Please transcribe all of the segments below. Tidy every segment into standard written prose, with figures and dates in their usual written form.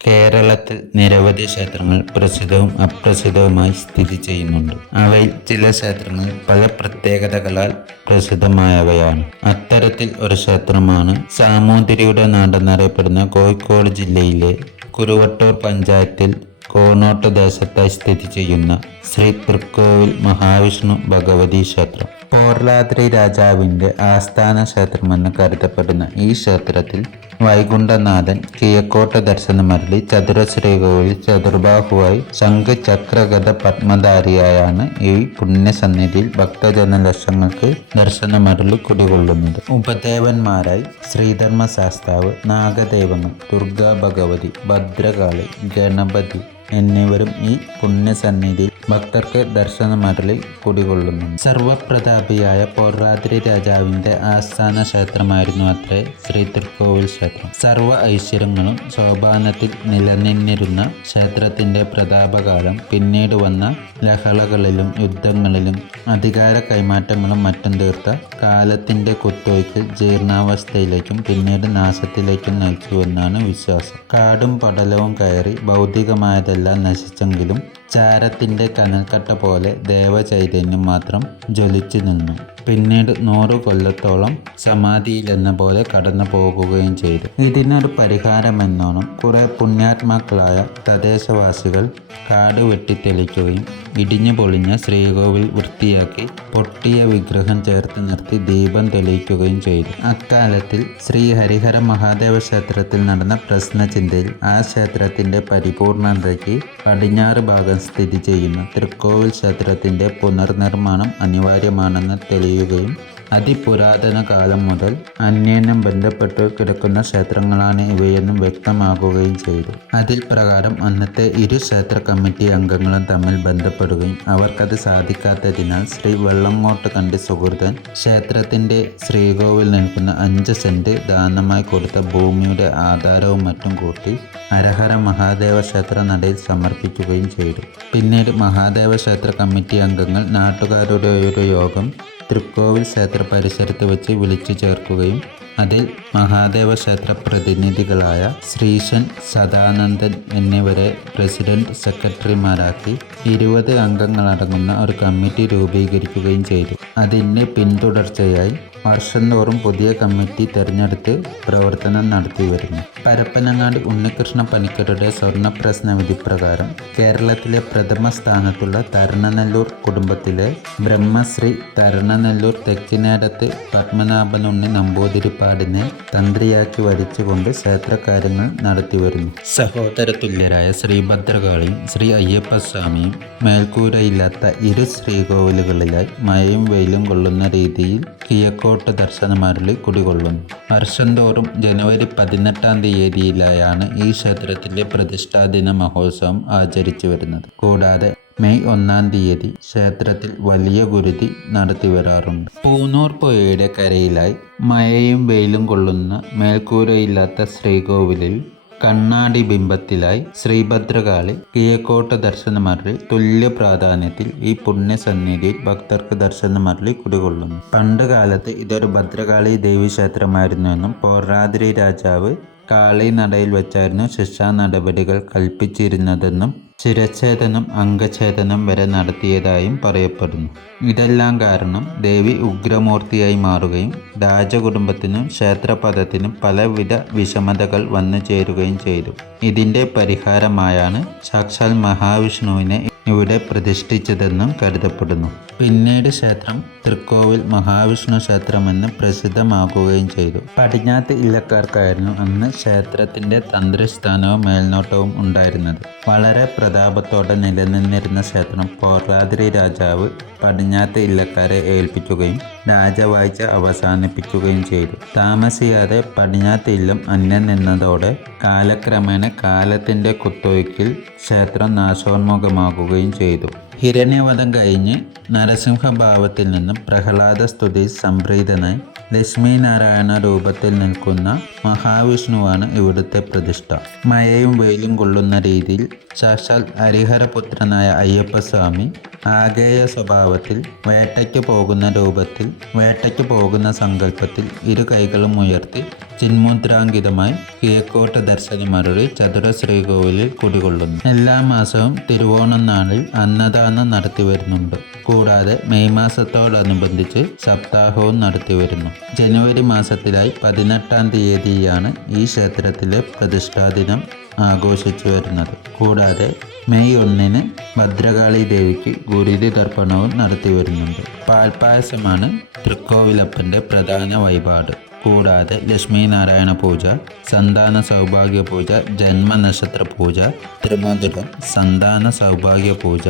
കേരളത്തിൽ നിരവധി ക്ഷേത്രങ്ങൾ പ്രസിദ്ധവും അപ്രസിദ്ധവുമായി സ്ഥിതി ചെയ്യുന്നുണ്ട്. അവയിൽ ചില ക്ഷേത്രങ്ങൾ പല പ്രത്യേകതകളാൽ പ്രസിദ്ധമായവയാണ്. അത്തരത്തിൽ ഒരു ക്ഷേത്രമാണ് സാമൂതിരിയുടെ നാടെന്നറിയപ്പെടുന്ന കോഴിക്കോട് ജില്ലയിലെ കുരുവട്ടൂർ പഞ്ചായത്തിൽ കോണോട്ട് ദേശത്തായി സ്ഥിതി ചെയ്യുന്ന ശ്രീ തൃക്കോവിൽ മഹാവിഷ്ണു ഭഗവതി ക്ഷേത്രം. പോർലാദ്രി രാജാവിന്റെ ആസ്ഥാന ക്ഷേത്രമെന്ന് കരുതപ്പെടുന്ന ഈ ക്ഷേത്രത്തിൽ വൈകുണ്ഠനാഥൻ കിഴക്കോട്ട് ദർശനമരളി ചതുരശ്രീകോവിൽ ചതുർബാഹുവായി ശംഖ് ചക്രഗത പത്മധാരിയായാണ് ഈ പുണ്യസന്നിധിയിൽ ഭക്തജന ലക്ഷങ്ങൾക്ക് ദർശനമരളി കുടികൊള്ളുന്നത്. ഉപദേവന്മാരായി ശ്രീധർമ്മശാസ്താവ്, നാഗദൈവങ്ങൾ, ദുർഗാ ഭഗവതി, ഭദ്രകാളി, ഗണപതി എന്നിവരും ഈ പുണ്യസന്നിധിയിൽ ഭക്തർക്ക് ദർശനമരളി കുടികൊള്ളുന്നുണ്ട്. സർവപ്രതാപിയായ പോർരാത്രി രാജാവിന്റെ ആസ്ഥാന ക്ഷേത്രമായിരുന്നു അത്രേ ശ്രീ തൃക്കോവിൽ ക്ഷേത്രം. സർവ ഐശ്വര്യങ്ങളും സോപാനത്തിൽ നിലനിന്നിരുന്ന ക്ഷേത്രത്തിന്റെ പ്രതാപകാലം പിന്നീട് വന്ന ലഹളകളിലും യുദ്ധങ്ങളിലും അധികാര കൈമാറ്റങ്ങളും മറ്റും തീർത്ത കാലത്തിന്റെ കുത്തൊഴുക്കിൽ ജീർണാവസ്ഥയിലേക്കും പിന്നീട് നാശത്തിലേക്കും നയിച്ചുവെന്നാണ് വിശ്വാസം. കാടും പടലവും കയറി ഭൗതികമായതെല്ലാം നശിച്ചെങ്കിലും ചാരത്തിന്റെ കനൽക്കട്ട പോലെ ദേവചൈതന്യം മാത്രം ജ്വലിച്ചു നിന്നു. പിന്നീട് 100 കൊല്ലത്തോളം സമാധിയിലെന്ന പോലെ കടന്നു പോകുകയും ചെയ്തു. ഇതിനൊരു പരിഹാരമെന്നോണം കുറെ പുണ്യാത്മാക്കളായ തദ്ദേശവാസികൾ കാട് വെട്ടിത്തെളിക്കുകയും ഇടിഞ്ഞു പൊളിഞ്ഞ ശ്രീകോവിൽ വൃത്തിയാക്കി പൊട്ടിയ വിഗ്രഹം ചേർത്ത് നിർത്തി ദീപം തെളിയിക്കുകയും ചെയ്തു. അക്കാലത്തിൽ ശ്രീ ഹരിഹര മഹാദേവ ക്ഷേത്രത്തിൽ നടന്ന പ്രശ്നചിന്തയിൽ ആ ക്ഷേത്രത്തിന്റെ പരിപൂർണതയ്ക്ക് പടിഞ്ഞാറ് ഭാഗം സ്ഥിതി ചെയ്യുന്ന തൃക്കോവിൽ ക്ഷേത്രത്തിന്റെ പുനർനിർമ്മാണം അനിവാര്യമാണെന്ന് തെളിയുകയും അതിപുരാതന കാലം മുതൽ അന്യോന്യം ബന്ധപ്പെട്ട് കിടക്കുന്ന ക്ഷേത്രങ്ങളാണ് ഇവയെന്നും വ്യക്തമാകുകയും ചെയ്തു. അതിൽ പ്രകാരം അന്നത്തെ ഇരു ക്ഷേത്ര കമ്മിറ്റി അംഗങ്ങളും തമ്മിൽ ബന്ധപ്പെടുകയും അവർക്കത് സാധിക്കാത്തതിനാൽ ശ്രീ വെള്ളങ്ങോട്ട് കണ്ടി സുഹൃതൻ ക്ഷേത്രത്തിന്റെ ശ്രീകോവിൽ നിൽക്കുന്ന 5 സെന്റ് ദാനമായി കൊടുത്ത ഭൂമിയുടെ ആധാരവും മറ്റും കൂട്ടി ഹരഹര മഹാദേവ ക്ഷേത്ര നടയിൽ സമർപ്പിക്കുകയും ചെയ്തു. പിന്നീട് മഹാദേവ ക്ഷേത്ര കമ്മിറ്റി അംഗങ്ങൾ നാട്ടുകാരുടെ ഒരു യോഗം തൃക്കോവിൽ ക്ഷേത്ര പരിസരത്ത് വെച്ച് വിളിച്ചു ചേർക്കുകയും അതിൽ മഹാദേവ ക്ഷേത്ര പ്രതിനിധികളായ ശ്രീശൻ, സദാനന്ദൻ എന്നിവരെ പ്രസിഡന്റ്, സെക്രട്ടറിമാരാക്കി 20 അംഗങ്ങളടങ്ങുന്ന ഒരു കമ്മിറ്റി രൂപീകരിക്കുകയും ചെയ്തു. അതിൻ്റെ പിന്തുടർച്ചയായി വർഷം തോറും പുതിയ കമ്മിറ്റി തെരഞ്ഞെടുത്ത് പ്രവർത്തനം നടത്തി വരുന്നു. പരപ്പനങ്ങാടി ഉണ്ണികൃഷ്ണ പണിക്കരുടെ സ്വർണ്ണപ്രശ്ന വിധി പ്രകാരം കേരളത്തിലെ പ്രഥമ സ്ഥാനത്തുള്ള തരണനെല്ലൂർ കുടുംബത്തിലെ ബ്രഹ്മശ്രീ തരണനെല്ലൂർ തെക്കിനേടത്ത് പത്മനാഭനുണ്ണി നമ്പൂതിരിപ്പാടിനെ തന്ത്രിയാക്കി വരിച്ചുകൊണ്ട് ക്ഷേത്രകാര്യങ്ങൾ നടത്തിവരുന്നു. സഹോദര തുല്യരായ ശ്രീഭദ്രകാളിയും ശ്രീ അയ്യപ്പസ്വാമിയും മേൽക്കൂരയില്ലാത്ത ഇരു ശ്രീകോവിലുകളിലായി മഴയും വെയിലും കൊള്ളുന്ന രീതിയിൽ കിഴക്കോട്ട് ദർശനമരളി കുടികൊള്ളുന്നു. വർഷം തോറും ജനുവരി 18-ാം തീയതിയിലായാണ് ഈ ക്ഷേത്രത്തിലെ പ്രതിഷ്ഠാദിന മഹോത്സവം ആചരിച്ചു വരുന്നത്. കൂടാതെ മെയ് 1-ാം തീയതി ക്ഷേത്രത്തിൽ വലിയ ഗുരുതി നടത്തിവരാറുണ്ട്. പൂനൂർ പുഴയുടെ കരയിലായി മഴയും വെയിലും കൊള്ളുന്ന മേൽക്കൂരയില്ലാത്ത ശ്രീകോവിലിൽ കണ്ണാടി ബിംബത്തിലായി ശ്രീഭദ്രകാളി കിഴക്കോട്ട് ദർശനമരളി തുല്യ പ്രാധാന്യത്തിൽ ഈ പുണ്യസന്നിധിയിൽ ഭക്തർക്ക് ദർശനമരളി കുടികൊള്ളുന്നു. പണ്ട് കാലത്ത് ഇതൊരു ഭദ്രകാളി ദേവി ക്ഷേത്രമായിരുന്നുവെന്നും പോർരാത്രി രാജാവ് കാളി നടയിൽ വെച്ചായിരുന്നു ശിക്ഷാ നടപടികൾ കൽപ്പിച്ചിരുന്നതെന്നും ശിരച്ഛേദനം അംഗച്ഛേദനം വരെ നടത്തിയതായും പറയപ്പെടുന്നു. ഇതെല്ലാം കാരണം ദേവി ഉഗ്രമൂർത്തിയായി മാറുകയും രാജകുടുംബത്തിനും ക്ഷേത്രപദത്തിനും പലവിധ വിഷമതകൾ വന്നു ചേരുകയും ചെയ്തു. ഇതിൻ്റെ പരിഹാരമായാണ് സാക്ഷാൽ മഹാവിഷ്ണുവിനെ ഇവിടെ പ്രതിഷ്ഠിച്ചതെന്നും കരുതപ്പെടുന്നു. പിന്നീട് ക്ഷേത്രം തൃക്കോവിൽ മഹാവിഷ്ണു ക്ഷേത്രമെന്ന് പ്രസിദ്ധമാക്കുകയും ചെയ്തു. പടിഞ്ഞാത്ത് ഇല്ലക്കാർക്കായിരുന്നു അന്ന് ക്ഷേത്രത്തിന്റെ തന്ത്രിസ്ഥാനവും മേൽനോട്ടവും ഉണ്ടായിരുന്നത്. വളരെ പ്രതാപത്തോടെ നിലനിന്നിരുന്ന ക്ഷേത്രം പോർരാത്രി രാജാവ് പടിഞ്ഞാത്ത് ഇല്ലക്കാരെ ഏൽപ്പിക്കുകയും രാജവാഴ്ച അവസാനിപ്പിക്കുകയും ചെയ്തു. താമസിയാതെ പടിഞ്ഞാത്ത് ഇല്ലം അന്യം നിന്നതോടെ കാലക്രമേണ കാലത്തിന്റെ കുത്തൊഴുക്കിൽ ക്ഷേത്രം നാശോന്മുഖമാകുകയും ചെയ്തു. ഹിരണ്യവധം കഴിഞ്ഞ് നരസിംഹഭാവത്തിൽ നിന്നും പ്രഹ്ലാദ സ്തുതി സംപ്രീതനായി ലക്ഷ്മീനാരായണ രൂപത്തിൽ നിൽക്കുന്ന മഹാവിഷ്ണുവാണ് ഇവിടുത്തെ പ്രതിഷ്ഠ. മഴയും വെയിലും കൊള്ളുന്ന രീതിയിൽ സാക്ഷാൽ ഹരിഹരപുത്രനായ അയ്യപ്പസ്വാമി ആഗേയ സ്വഭാവത്തിൽ വേട്ടയ്ക്ക് പോകുന്ന രൂപത്തിൽ വേട്ടയ്ക്ക് പോകുന്ന സങ്കല്പത്തിൽ ഇരു കൈകളും ഉയർത്തി ചിന്മുദ്രാങ്കിതമായി കിഴക്കോട്ട് ദർശനമരുളി ചതുര ശ്രീകോവിലിൽ കുടികൊള്ളുന്നു. എല്ലാ മാസവും തിരുവോണം നാളിൽ അന്നദാനം നടത്തിവരുന്നുണ്ട്. കൂടാതെ മെയ് മാസത്തോടനുബന്ധിച്ച് സപ്താഹവും നടത്തിവരുന്നു. ജനുവരി മാസത്തിലായി 18-ാം തീയതിയാണ് ഈ ക്ഷേത്രത്തിലെ പ്രതിഷ്ഠാദിനം ആഘോഷിച്ചു വരുന്നത്. കൂടാതെ മെയ് 1-ന് ഭദ്രകാളി ദേവിക്ക് ഗുരുതി തർപ്പണവും നടത്തി വരുന്നുണ്ട്. പാൽപ്പായസമാണ് തൃക്കോവിലപ്പൻ്റെ പ്രധാന വഴിപാട്. കൂടാതെ ലക്ഷ്മി നാരായണ പൂജ, സന്താന സൗഭാഗ്യ പൂജ, ജന്മനക്ഷത്ര പൂജ, ത്രിമധുരം, സന്താന സൗഭാഗ്യ പൂജ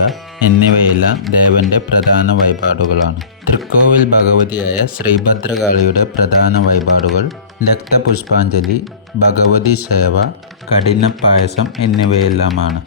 എന്നിവയെല്ലാം ദേവന്റെ പ്രധാന വഴിപാടുകളാണ്. തൃക്കോവിൽ ഭഗവതിയായ ശ്രീഭദ്രകാളിയുടെ പ്രധാന വഴിപാടുകൾ രക്തപുഷ്പാഞ്ജലി, ഭഗവതി സേവ, കഠിനപ്പായസം എന്നിവയെല്ലാമാണ്.